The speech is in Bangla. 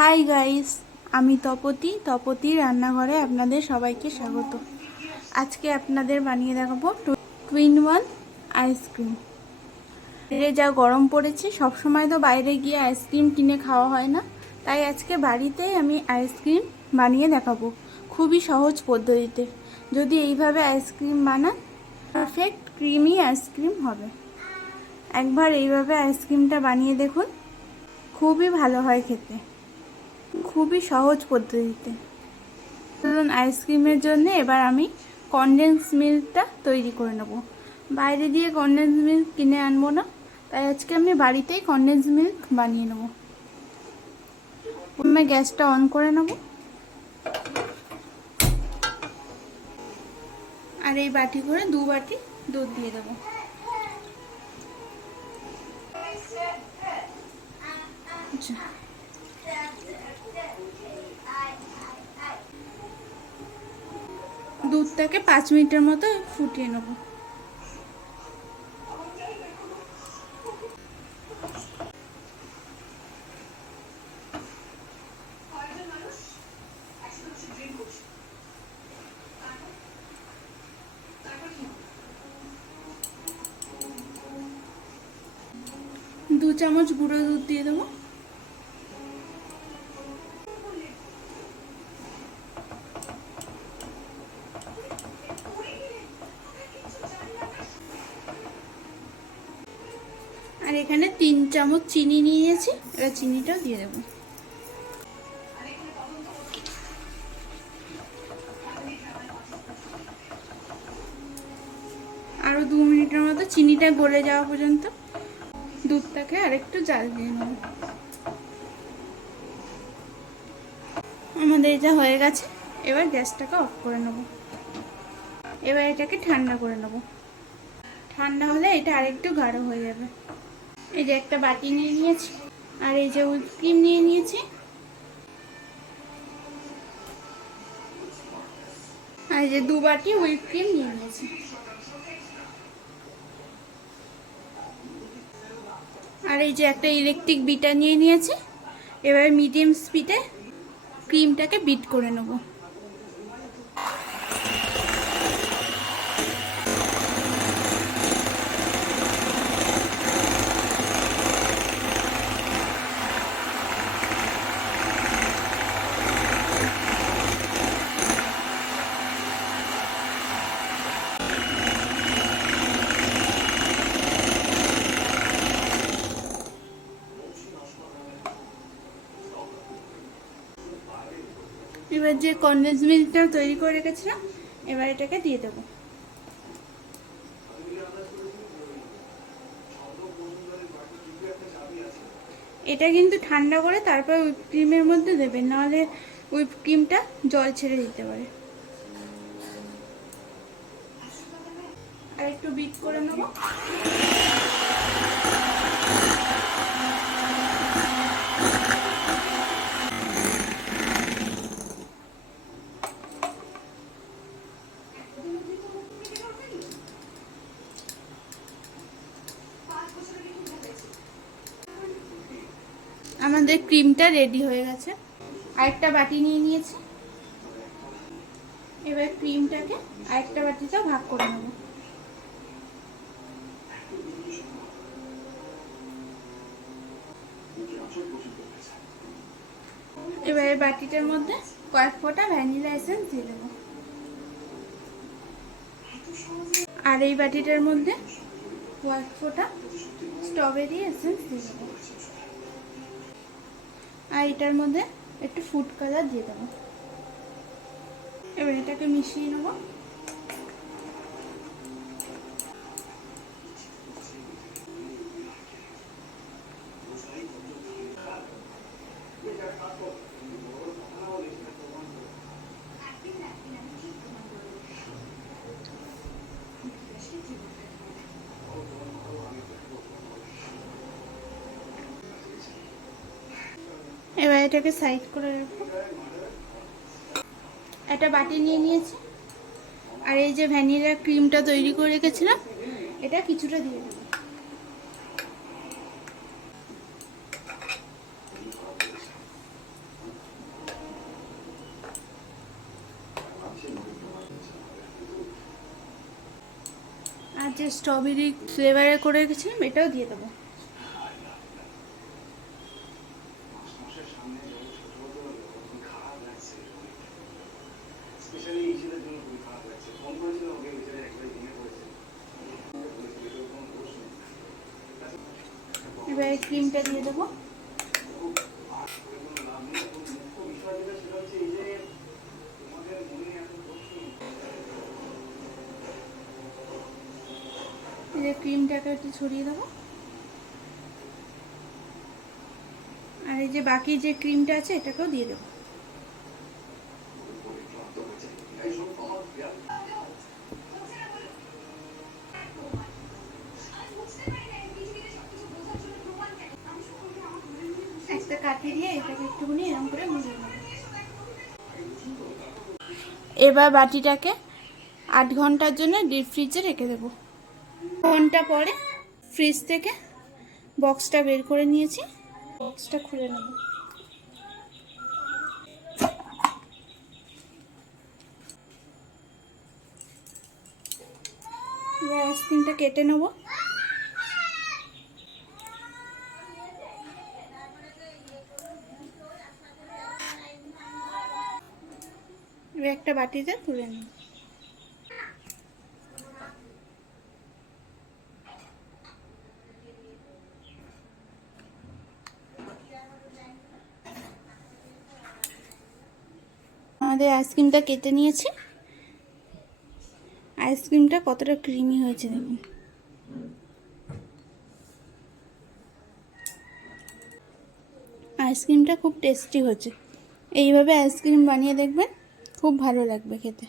হাই গাইস, আমি তপতি রান্নাঘরে আপনাদের সবাইকে স্বাগত। আজকে আপনাদের বানিয়ে দেখাবো টুইন ওয়ান আইসক্রিম। বাইরে যা গরম পড়েছে, সবসময় তো বাইরে গিয়ে আইসক্রিম কিনে খাওয়া হয় না, তাই আজকে বাড়িতেই আমি আইসক্রিম বানিয়ে দেখাবো খুবই সহজ পদ্ধতিতে। যদি এইভাবে আইসক্রিম বানান, পারফেক্ট ক্রিমি আইসক্রিম হবে। একবার এইভাবে আইসক্রিমটা বানিয়ে দেখুন, খুবই ভালো হয় খেতে, খুবই সহজ পদ্ধতিতে। ধরুন, আইসক্রিমের জন্য এবার আমি কনডেন্স মিল্কটা তৈরি করে নেব। বাইরে দিয়ে কনডেন্স মিল্ক কিনে আনবো না, তাই আজকে আমি বাড়িতেই কনডেন্স মিল্ক বানিয়ে নেব। প্রথমে গ্যাসটা অন করে নেব, আর এই বাটি করে 2 বাটি দুধ দিয়ে দেবো। দুধটাকে 5 মিনিটের মতো ফুটিয়ে নেব। দু চামচ গুঁড়ো দুধ দিয়ে দেবো। আর এখানে 3 চামচ চিনি নিয়েছি, এবার চিনিটাও দিয়ে দেবো। আরো 2 মিনিটের মতো চিনিটা গলে যাওয়া পর্যন্ত দুধটাকে আরেকটু জাল দিয়ে নেব। আমাদের এটা হয়ে গেছে, এবার গ্যাসটাকে অফ করে নেব। এবার এটাকে ঠান্ডা করে নেব। ঠান্ডা হলে এটা আরেকটু গাঢ় হয়ে যাবে। এই যে একটা বাটি নিয়ে নিয়েছি, আর এই যে হুইপ ক্রিম নিয়ে নিয়েছি, আর এই যে 2 বাটি হুইপ ক্রিম নিয়ে নিয়েছি। আর এই যে একটা ইলেকট্রিক বিটার নিয়ে নিয়েছি। এবার মিডিয়াম স্পিডে ক্রিমটাকে বিট করে নেব। এবার যে কনডেন্স মিল্কটা তৈরি করে রেখেছিলাম, এবার এটাকে দিয়ে দেবো। এটা কিন্তু ঠান্ডা করে তারপর হুইপ ক্রিমের মধ্যে দেবেন, নাহলে হুইপ ক্রিমটা জল ছেড়ে দিতে পারে। আর একটু বিট করে নেব। আমাদের ক্রিমটা রেডি হয়ে গেছে। আরেকটা বাটি নিয়ে নিয়েছি। এবার ক্রিমটাকে আরেকটা বাটিতে ভাগ করে নেব। এবার এই বাটিটার মধ্যে কয়েক ফোঁটা ভ্যানিলা এসেন্স দিয়ে দেবো। আর এই বাটিটার মধ্যে কয়েক ফোঁটা স্ট্রবেরি এসেন্স দিয়ে দেবো। আর এটার মধ্যে একটু ফুড কালার দিয়ে দেবো। এবার এটাকে মিশিয়ে নেব। এবার এটাকে সাইড করে রাখবো। একটা বাটি নিয়ে নিয়েছি, আর এই যে ভ্যানিলা ক্রিমটা তৈরি করে রেখেছিলাম, এটা কিছুটা দিয়ে দেবো। যে স্ট্রবেরি ফ্লেভারে করে রেখেছিলাম এটাও দিয়ে দেবো। এবার ক্রিমটা দিয়ে দেবো। ক্রিমটাকে একটু ছড়িয়ে দেবো। আর এই যে বাকি যে ক্রিমটা আছে এটাকেও দিয়ে দেবো। একটা কাঠি দিয়ে এটাকে একটুখানি এরকম করে মুড়িয়ে নেবো। এবার বাটিটাকে 8 ঘন্টার জন্য ডিপ ফ্রিজে রেখে দেবো। ঘন্টা পরে ফ্রিজ থেকে বক্সটা বের করে নিয়েছি, বক্সটা খুলে নেব। এবার আইসক্রিমটা কেটে নেব। এবার একটা বাটিতে তুলে নেব। আমাদের আইসক্রিমটা কেটে নিয়েছি। আইসক্রিমটা কতটা ক্রিমি হয়েছে দেখুন। আইসক্রিমটা খুব টেস্টি হয়েছে। এইভাবে আইসক্রিম বানিয়ে দেখবেন, খুব ভালো লাগবে খেতে।